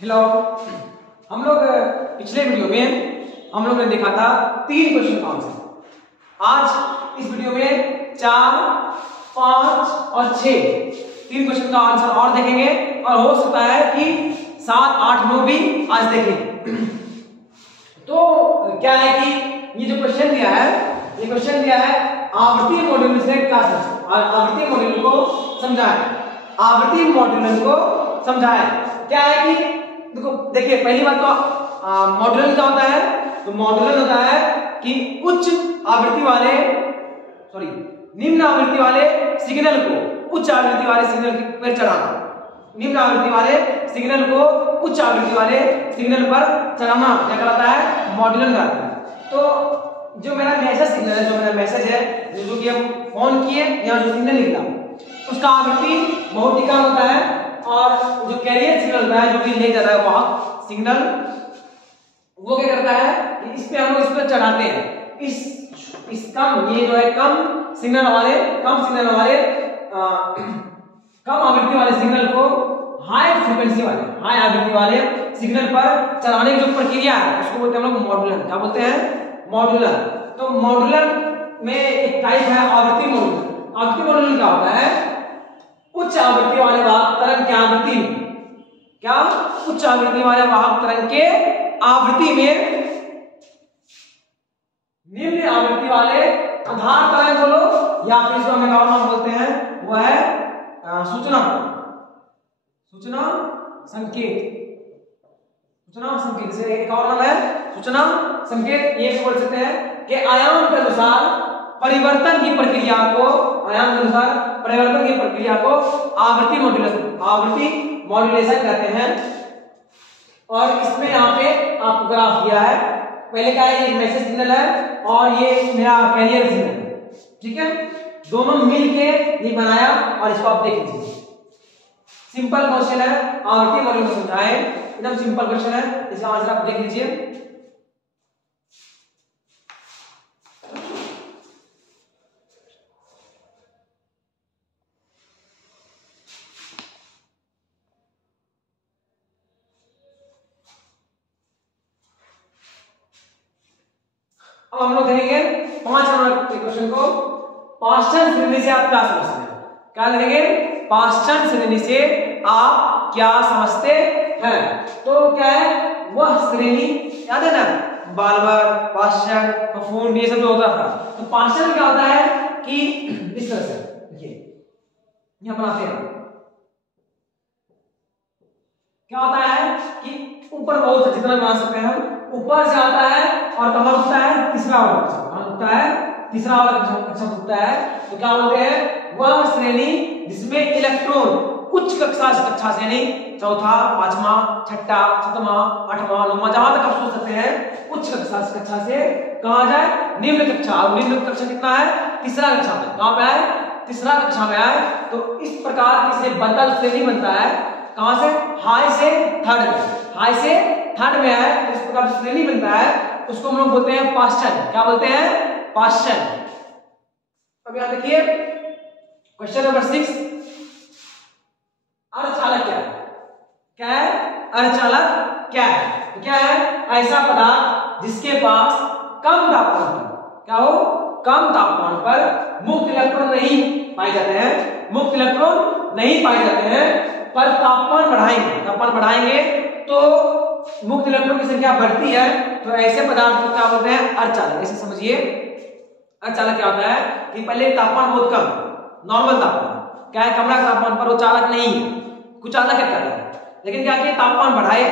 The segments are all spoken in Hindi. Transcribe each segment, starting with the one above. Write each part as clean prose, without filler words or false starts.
हेलो। हम लोग पिछले वीडियो में हम लोग ने देखा था 3 क्वेश्चन का आंसर। आज इस वीडियो में 4, 5 और 6 3 क्वेश्चन का आंसर और देखेंगे और हो सकता है कि 7, 8, 9 भी आज देखें। तो क्या है कि ये जो क्वेश्चन दिया है, ये क्वेश्चन दिया है आवृत्ति मॉड्यूलन से क्या आवृत्ति मॉड्यूलन को समझाएं। आवृत्ति मॉड्यूलन को समझाएं क्या है कि देखो, देखिए पहली बात तो मॉड्यूलन क्या होता है। तो मॉड्यूलन होता है कि उच्च आवृत्ति वाले निम्न आवृत्ति वाले सिग्नल को उच्च आवृत्ति वाले सिग्नल पर चढ़ाना। निम्न आवृत्ति वाले सिग्नल को उच्च आवृत्ति वाले सिग्नल पर चढ़ाना क्या कहलाता है, मॉड्यूलन कहलाता है। तो जो मेरा मैसेज सिग्नल है, जो मेरा मैसेज है, जो कि हम फोन किए या जो सिग्नल निकला, उसका आवृत्ति बहुत ही कम होता है और जो कैरियर सिग्नल होता है, जो कि ले जाता है वाहक सिग्नल, वो क्या करता है कि इस पे हम लोग इस पर चढ़ाते हैं। इस कम, ये जो है कम आवृत्ति वाले सिग्नल को हाई फ्रीक्वेंसी वाले, हाई आवृत्ति वाले सिग्नल पर चलाने की जो प्रक्रिया है उसको बोलते हैं हम लोग मॉड्यूलन। क्या बोलते हैं, मॉड्यूलन। तो मॉड्यूलन में एक टाइप है आवृत्ति मॉड्यूलन। आवृत्ति मॉड्यूलन क्या होता है, उच्च आवृत्ति वाले वाहक तरंग की आवृत्ति उच्च आवृत्ति वाले वाहक तरंग के आवृत्ति में निम्न आवृत्ति वाले आधार तरंग बोलो या फिर इसको हमें और नाम बोलते हैं, वो है सूचना संकेत से एक और नाम है सूचना संकेत। ये भी बोल सकते हैं कि आयाम के अनुसार परिवर्तन की प्रक्रिया को आवृत्ति मॉड्यूलेशन कहते हैं। और इसमें यहाँ पे आपको ग्राफ दिया है। पहले का ये मैसेज सिग्नल है और ये मेरा कैरियर सिग्नल है, ठीक है। दोनों मिलके ये बनाया और इसको आप देख लीजिए। सिंपल क्वेश्चन है, आवृत्ति मॉड्यूलन समझाएं, एकदम सिंपल क्वेश्चन है, इसका आंसर आप देख लीजिए। अब हम लोग देखेंगे 5 नंबर के क्वेश्चन को। पास्टन श्रेणी से आप क्या समझते हैं? क्या लिखेंगे, पास्टन श्रेणी से आप क्या समझते हैं? तो क्या है, वह श्रेणी याद है ना, बाल्मर, पास्टन, कफून, ये सब जो होता था। तो पास्टन क्या होता है कि इस तरह से देखिए, यहां बनाते हैं क्या होता है कि ऊपर बहुत जितना बना सकते हैं हम, ऊपर से आता है और कहां रुकता है, तीसरा वाला कक्षा रुकता है, तीसरा वाला कक्षा रुकता है। तो क्या बोलते हैं, वह श्रेणी जिसमें इलेक्ट्रॉन उच्च कक्षा से नहीं, चौथा, 5वां, 6ठा, 7वां, 8वां, 9वां, जहां तक आप सोच सकते हैं उच्च कक्षा से कहां जाए, निम्न कक्षा। और निम्न कक्षा कितना है, तीसरा कक्षा में। कहां पे आए, तीसरा कक्षा में आए। तो इस प्रकार से बदल श्रेणी बनता है, कहां से, हाई से थर्ड में, हाई से थर्ड में है। तो इस प्रकार श्रेणी बनता है, उसको हम लोग बोलते हैं पास्टन। क्या बोलते हैं, पास्टन। अब यहां देखिए क्वेश्चन नंबर 6, अर्धचालक क्या है? क्या है, अर्धचालक क्या है? तो क्या है, ऐसा पदार्थ जिसके पास कम तापमान पर, क्या हो, कम तापमान पर मुक्त इलेक्ट्रॉन नहीं पाए जाते हैं, मुक्त इलेक्ट्रॉन नहीं पाए जाते हैं, पर तापमान बढ़ाएंगे तो मुक्त इलेक्ट्रॉन की संख्या बढ़ती है। तो ऐसे पदार्थ को क्या बोलते हैं, अर्धचालक। ऐसे समझिए, अर्धचालक क्या होता है कि पहले तापमान बहुत कम, नॉर्मल तापमान, क्या है, कमरा के तापमान पर वो चालक नहीं है, कुछ चालक कर रहा है। लेकिन क्या किया, तापमान बढ़ाए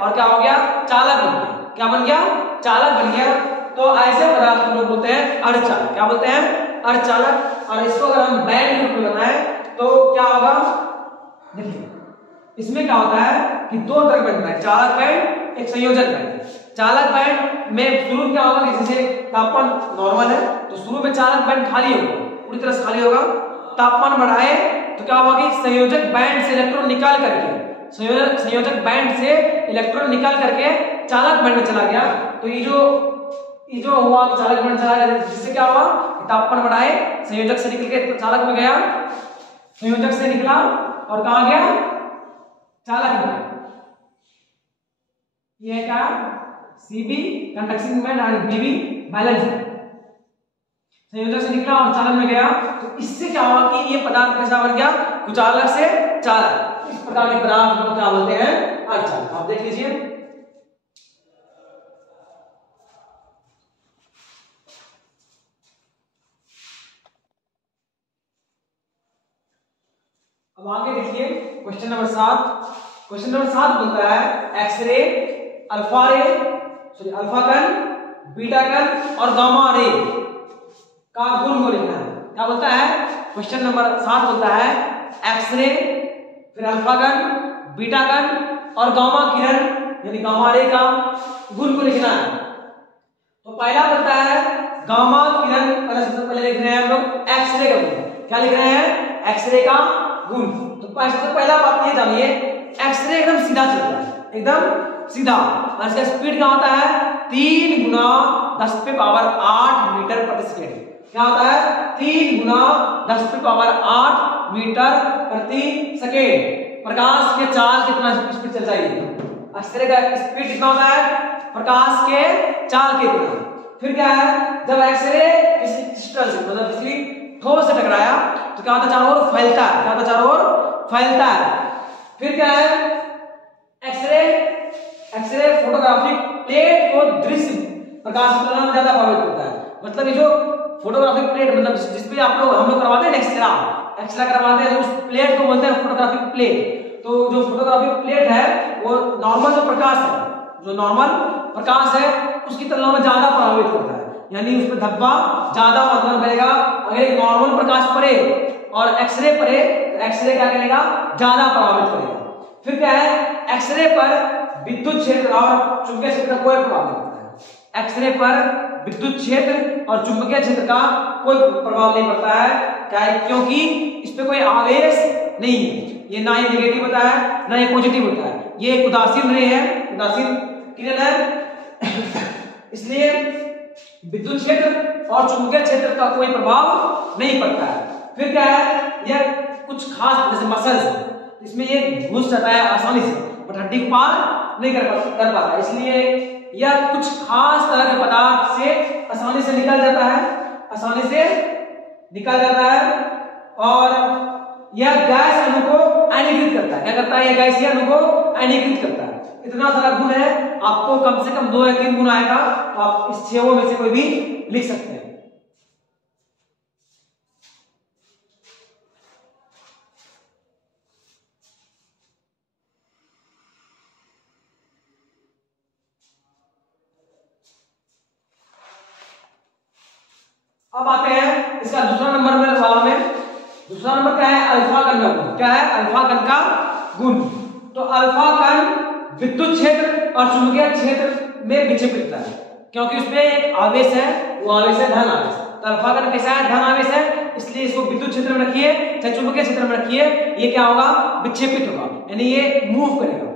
और क्या हो गया, चालक बन गया। क्या बन गया, चालक बन गया। तो ऐसे पदार्थ को लोग बोलते हैं अर्धचालक। क्या बोलते हैं, अर्धचालक। और इसको अगर हम बैंड रूप में बनाएं तो क्या होगा, देखिए इसमें क्या होता है कि 2 तरह बनता है, चालक बैंड, एक संयोजक बैंड। चालक बैंड में शुरू क्या होगा कि जैसे तापमान नॉर्मल है तो शुरू में चालक बैंड खाली होगा, पूरी तरह से खाली होगा। तापमान बढ़ाए तो क्या होगा कि संयोजक बैंड से इलेक्ट्रॉन निकाल करके चालक बैंड में चला गया। तो ये जो हुआ चालक बैंड चला गया, जिससे क्या हुआ, तापमान बढ़ाए, संयोजक से निकल के चालक में गया, संयोजक से निकला और कहां गया, चालक में ये क्या सीबी कंडक्टिंग मोमेंट और बीबी बैलेंस संयोजक से निकला और चालक में गया, तो इससे क्या हुआ कि ये पदार्थ कैसा बन गया, कुचालक से चालक। इस प्रकार के पदार्थ को क्या बोलते हैं, अर्धचालक। आप देख लीजिए, अब आगे देखिए क्वेश्चन नंबर 7। क्वेश्चन नंबर 7 बोलता है x ray, alpha ray, sorry alpha कण, बीटा कण और गामा रे का गुण को लिखना है। क्या बोलता है, क्वेश्चन नंबर 7 बोलता है एक्सरे, फिर अल्फा कण, बीटा कण और गामा किरण यानी गामा रे का गुण को लिखना है। तो पहला बोलता है गामा किरण, सबसे पहले लिख रहे हैं हम लोग एक्सरे का गुण। क्या लिख रहे हैं, एक्सरे का गुण। तो सबसे पहला बात ये जानिए, एक्सरे एकदम सीधा चलता है, एकदम सीधा, और इसका स्पीड क्या होता है 3 गुना 10 पे पावर 8 मीटर प्रति सेकंड। क्या होता है 3 गुना 10 पे पावर 8 मीटर प्रति सेकंड। प्रकाश के चाल कितना स्पीड चलता है, एक्सरे का स्पीड कितना होता है प्रकाश के चाल के इतना। फिर क्या है, जब एक्सरे किसी क्रिस्टल से मतलब किसी ठोस से टकराया तो क्या होता है, चारों ओर फैलता है। क्या होता है, चारों ओर फैलता है। फिर क्या है, एक्सरे फोटोग्राफिक प्लेट को दृश्य प्रकाश की तुलना में ज्यादा प्रभावित करता है। मतलब ये जो फोटोग्राफिक प्लेट मतलब जिसपे हम लोग करवाते हैं एक्सरा करवाते हैं, उस प्लेट को बोलते हैं फोटोग्राफिक प्लेट। तो जो फोटोग्राफिक प्लेट है वो नॉर्मल जो प्रकाश है, जो नॉर्मल प्रकाश है उसकी तुलना में ज्यादा प्रभावित करता है, यानी उस पर धब्बा ज्यादा मात्रा में पड़ेगा। अगर एक नॉर्मल प्रकाश पड़े और एक्सरे पड़े तो एक्सरे क्या करेगा, ज्यादा प्रभावित करेगा। फिर क्या है, एक्सरे पर विद्युत क्षेत्र और चुंबकीय क्षेत्र का कोई प्रभाव नहीं पड़ता है। एक्सरे पर विद्युत क्षेत्र और चुंबकीय क्षेत्र का कोई प्रभाव नहीं पड़ता है। क्या है, क्योंकि इस पे कोई आवेश नहीं है, ये ना ही नेगेटिव होता है ना ही पॉजिटिव होता है, ये एक उदासीन रे है, उदासीन किरण है। इसलिए विद्युत क्षेत्र और चुंबकीय क्षेत्र का कोई प्रभाव नहीं पड़ता है। फिर क्या है, यह कुछ खास जैसे मसल्स इसमें ये घुस जाता है आसानी से, बट हड्डी को पार नहीं कर पाता, इसलिए यह कुछ खास तरह के पदार्थ से आसानी से निकल जाता है, आसानी से निकल जाता है। और यह गैस अणु को आयनीकृत करता है। क्या करता है, यह गैसीय अणु को आयनीकृत करता है। इतना सारा गुण है, आपको कम से कम 2 या 3 गुण आएगा, तो आप इस 6 में से कोई भी लिख सकते हैं। अब आते हैं इसका दूसरा नंबर में वाला में। दूसरा नंबर क्या है, अल्फा कण का गुण। क्या है, अल्फा कण का गुण। तो अल्फा कण विद्युत क्षेत्र और चुंबकीय क्षेत्र में विक्षेपित है, क्योंकि उसमें एक आवेश है, वो आवेश है धन आवेश। तो अल्फा कण कैसा है, धन आवेश है, इसलिए इसको विद्युत क्षेत्र में रखिए चाहे चुंबकीय क्षेत्र में रखिए, ये क्या होगा, विक्षेपित होगा, यानी ये मूव करेगा।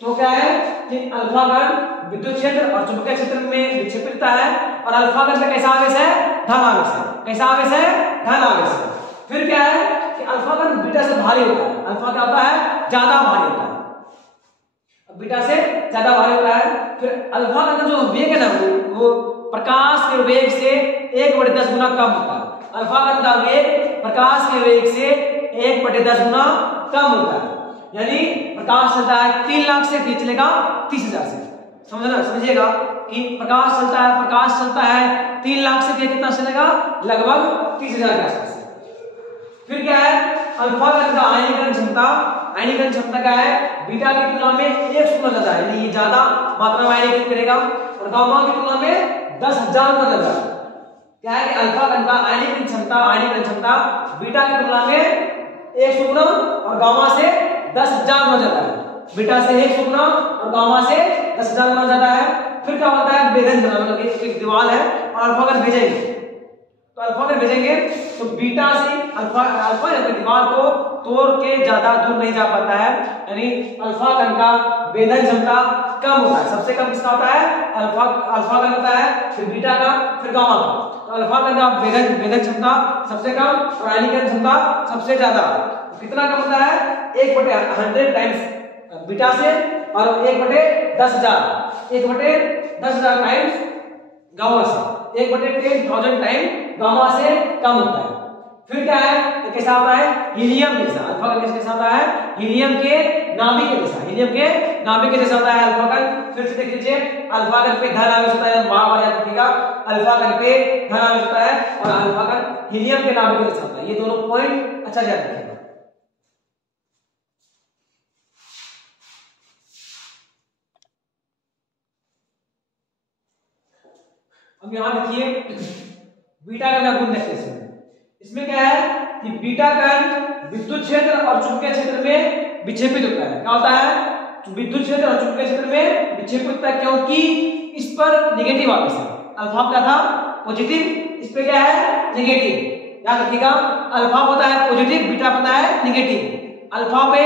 तो क्या है कि अल्फा कण विद्युत क्षेत्र और चुंबकीय क्षेत्र में विक्षेपित है, और अल्फा कण का कैसा आवेश है, धन आवेश है। कैसा आवेश है, धन आवेश है। फिर क्या है कि अल्फा कण बीटा से भारी होता है। अल्फा क्या होता है, ज्यादा भारी होता है, बीटा से ज्यादा भारी होता है। फिर अल्फा का जो वेग है ना, वो प्रकाश के वेग से 1/10 गुना कम होता है। अल्फा का वेग प्रकाश के वेग से 1/10 गुना कम होता है, यानी प्रकाश चलता है 3 लाख से, चलेगा 30,000 से। समझिएगा कि प्रकाश चलता है 3 लाख से, कितना चलेगा, लगभग 30,000 के आसपास। फिर क्या है, अल्फा का आयनीकरण क्षमता क्या है, बीटा की तुलना में 100 गुना ज्यादा है, यानी ये ज्यादा मात्रा में आयनीकृत करेगा, और गामा की तुलना में 10,000 गुना ज्यादा। क्या है कि अल्फा का आयनीकरण क्षमता बीटा की तुलना में 100 गुना और गामा से 10,000 गुना ज्यादा है। बीटा से 100 गुना और गामा से 10,000 गुना ज्यादा है। फिर क्या होता है, बेलन बना, मतलब एक दीवार है और अल्फा कण भेजेंगे, तो अल्फा कण भेजेंगे तो बीटा से अल्फा दीवार को तोड़ के ज्यादा दूर नहीं जा पाता है, यानी अल्फा कण का वेधन क्षमता कम होता है। सबसे कम किसका होता है, अल्फा कण होता है, फिर बीटा का, फिर गामा का। तो अल्फा कण का वेधन क्षमता सबसे कम और आयनीकरण क्षमता सबसे ज्यादा। कितना कम होता है, 1/100 टाइम्स बीटा से, और 1/10,000 1/10,000 टाइम्स गामा से, 1/10,000 टाइम गामा से कम होता है। फिर क्या है, ये कैसा होता है, हीलियम के जैसा। अल्फा कण कैसा होता है, हीलियम के नाभिक के जैसा, हीलियम के नाभिक के जैसा होता है अल्फा कण। फिर से देख लीजिए, अल्फा कण पे धन आवेश होता है, बार-बार याद रखिएगा, अल्फा कण पे धन आवेश होता है और अल्फा कण हीलियम के नाभिक के जैसा होता है। ये दोनों पॉइंट अच्छा याद रखिएगा। अब यहां देखिए बीटा कण का गुण देखते हैं। इसमें क्या है कि बीटा कण विद्युत क्षेत्र और चुंबकीय क्षेत्र में विक्षेपित होता है। क्या होता है, विद्युत क्षेत्र और चुंबकीय क्षेत्र में विक्षेपित होता है, क्योंकि इस पर नेगेटिव आवेश है। अल्फा क्या था, पॉजिटिव, इस पे क्या है, नेगेटिव। याद रखिएगा, अल्फा होता है पॉजिटिव, बीटा होता है नेगेटिव। अल्फा पे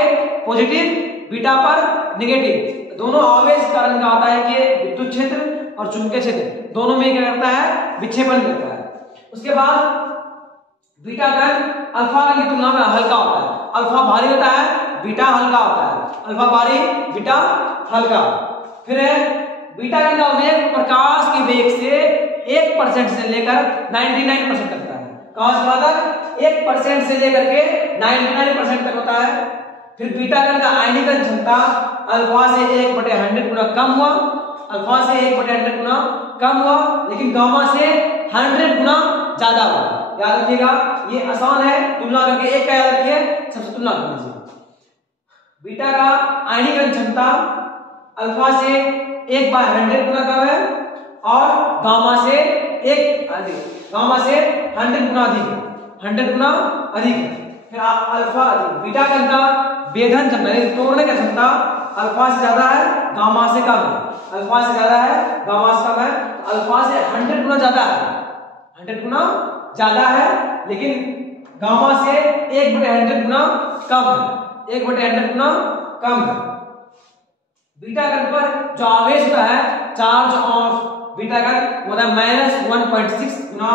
पॉजिटिव, बीटा पर नेगेटिव। दोनों आवेश के कारण क्या होता है कि विद्युत क्षेत्र और चुंबकीय क्षेत्र दोनों में क्या करता है, विक्षेपण करता है। उसके बाद बीटा कण अल्फा की तुलना में हल्का होता है। अल्फा भारी होता है, बीटा हल्का होता है। अल्फा भारी, बीटा हल्का। फिर है बीटा कण का वेग प्रकाश के वेग से 1% से लेकर 99% तक है। कहां तक, 1% से लेकर के 99% तक होता है। फिर बीटा कण का आयनीकरण क्षमता अल्फा से 1/100 गुना कम हुआ, अल्फा से 1/100 गुना कम हुआ, लेकिन गामा से 100 गुना ज्यादा हुआ। याद रखिएगा, ये आसान है, तुलना करके एक का याद रखिए, सबसे तुलना कर लीजिए। बीटा का आयनीकरण क्षमता अल्फा से 1/100 गुना कम है और गामा से 100 गुना अधिक है, 100 गुना अधिक है। फिर अल्फा बीटा कण का भेदन क्षमता, तोड़ने का क्षमता अल्फा से ज्यादा है, गामा से कम है। अल्फा से ज्यादा है, गामा से कम है, अल्फा से 100 गुना ज्यादा है, 100 गुना ज्यादा है, लेकिन गामा से 1/100 गुना कम है, 1/100 गुना कम है। बीटा कण पर जो आवेश होता है, चार्ज ऑफ बीटा कण होता है -1.6 गुना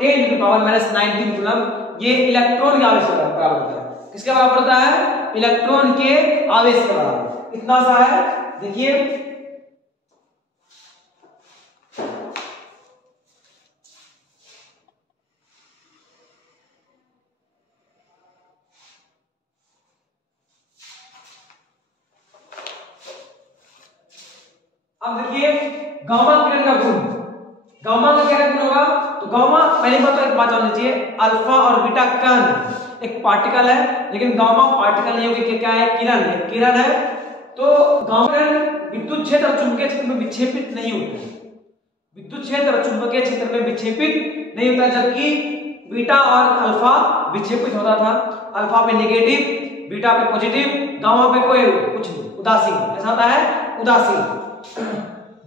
10⁻⁻19 कूलम। ये इलेक्ट्रॉन के आवेश के बराबर होता है। किसके बराबर होता है, इलेक्ट्रॉन के आवेश के बराबर। इतना सा है, देखिए अब देखिए गामा किरण का गुण, गामा का क्या गुण होगा, तो गामा पहली बात तो एक बात जान लीजिए, अल्फा और बीटा कण एक पार्टिकल है, लेकिन गामा पार्टिकल नहीं होगी, क्या है, किरण है, किरण है। तो गामा किरण विद्युत क्षेत्र और चुंबकीय क्षेत्र में विक्षेपित नहीं होते, विद्युत क्षेत्र और चुंबकीय क्षेत्र में विक्षेपित नहीं होता, जबकि बीटा और अल्फा विक्षेपित होता था। अल्फा पे नेगेटिव, बीटा पे पॉजिटिव, गामा पे कोई कुछ नहीं, उदासीन। ऐसा होता है, उदासीन।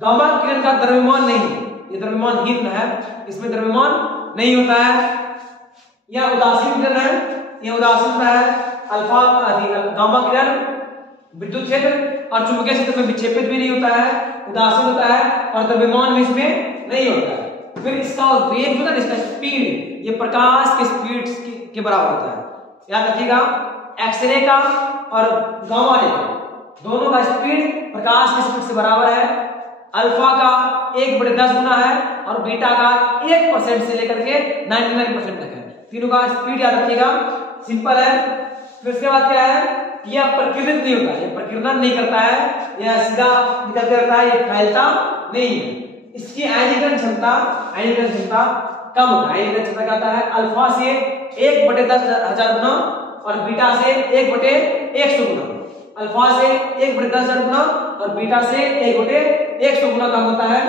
गामा किरण का द्रव्यमान नहीं, ये द्रव्यमान हीन है, इसमें द्रव्यमान नहीं होता है। यह उदासीन किरण है, यह उदासीन होता है। अल्फा गामा किरण विद्युत क्षेत्र और चुंबकीय क्षेत्र में विक्षेपित भी नहीं होता है, उदासीन होता है, और द्रव्यमान भी इसमें नहीं होता है। फिर इसका वेग होता है, इसका स्पीड, ये प्रकाश के स्पीड के बराबर होता है। याद रखिएगा, एक्सरे का और गामा रे दोनों का स्पीड प्रकाश की स्पीड से बराबर है। अल्फा का 1/10 गुना है और बीटा का 1% से लेकर के 99% तक है। तीनों का स्पीड याद रखिएगा, सिंपल है। फिर उसके बाद क्या है, यह प्रकीर्णित नहीं होता, यह प्रकीर्णन नहीं करता है, यह सीधा निकलते रहता है, यह फैलता नहीं है। इसकी आयनीकरण क्षमता कम होता है। आयनीकरण क्षमता क्या होता है, अल्फा से 1/10,000 गुना और बीटा से 1/100 गुना। अल्फा से 1/10,000 गुना और बीटा से 1/100 गुना कम होता है।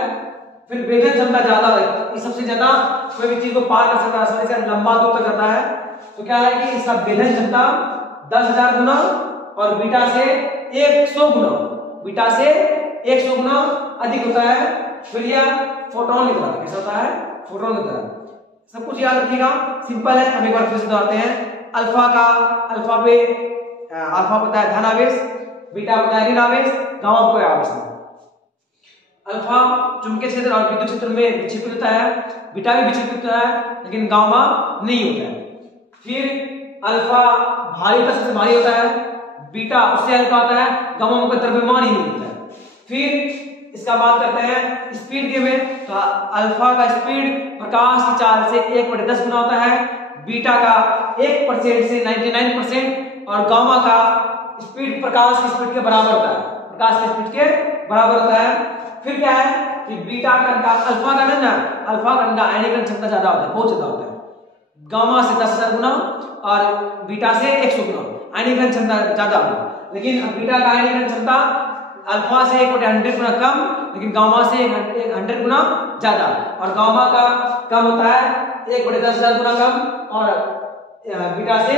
फिर भेदन क्षमता ज्यादा है, ये सबसे ज्यादा कोई भी चीज को पार कर सकता है, आसानी से लंबा दूर तक जाता है। तो क्या है कि इसका भेदन क्षमता 10,000 गुना और बीटा से 100 गुना, बीटा से 100 गुना अधिक होता है। फिर यह फोटोन की तरह, कैसा होता है, फोटोन की तरह। सब कुछ याद रखिएगा, सिंपल है। हम एक बार फिर से दोहराते हैं। अल्फा पता है धन आवेश, बीटा पता है ऋण आवेश, गामा कोई आवेश नहीं। अल्फा चुंबकीय क्षेत्र और विद्युत क्षेत्र में विक्षेपित होता है, बीटा भी विक्षेपित होता है, लेकिन गामा नहीं होता है। फिर अल्फा भारी होता है, सबसे भारी होता है, बीटा उससे हल्का होता है, गामा में कोई द्रव्यमान ही नहीं होता है। फिर इसका बात करते हैं स्पीड के में, तो अल्फा का स्पीड प्रकाश की चाल से 1/10 गुना होता है, बीटा का 1% से 99% और गामा का स्पीड प्रकाश की स्पीड के बराबर होता है, प्रकाश की स्पीड के बराबर होता है। फिर क्या है कि बीटा कण का अल्फा कण ना, अल्फा कण का आयनीकरण क्षमता ज्यादा होता है, बहुत ज्यादा होता है, गामा से 10,000 गुना और बीटा से 100 गुना आयनीकरण क्षमता ज्यादा होता है। लेकिन बीटा का आयनीकरण क्षमता अल्फा से 1/100 गुना कम, लेकिन गामा से 100 गुना ज्यादा, और गामा का कम होता है 1/10,000 गुना कम और बीटा से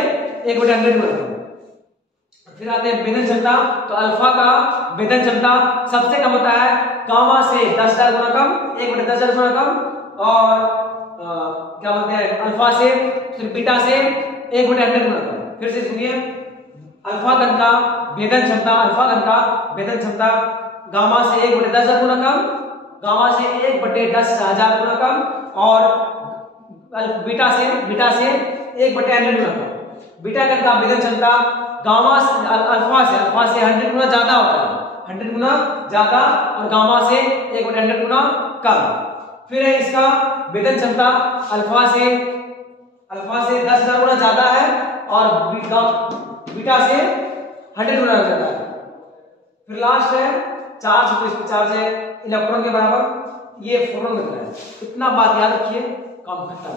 1/100 गुना कम। फिर आते हैं भेदन क्षमता, तो अल्फा का भेदन क्षमता सबसे कम होता है, गामा से 10,000 गुना कम, 1/10,000 गुना कम, और क्या बोलते हैं अल्फा से, फिर बीटा से 1/100 गुना कम। फिर से सुनिए, अल्फा कण का भेदन क्षमता, अल्फा कण का भेदन क्षमता गामा से 1/10,000 गुना कम, गामा से 1/10,000 गुना कम, और बीटा से 1/100 गुना कम। बीटा कण का भेदन क्षमता गामा से अल्फा से 100 गुना ज्यादा होता है, 100 गुना ज्यादा, और गामा से 1/100 गुना कम। फिर है इसका भेदन क्षमता अल्फा से 10,000 गुना ज्यादा है और बीटा से 100 गुना ज्यादा है। फिर लास्ट है चार्ज, तो इसमें चार्ज है इलेक्ट्रॉन के बराबर, ये फोटोन में है। इतना बात याद रखिए, काम खत्म।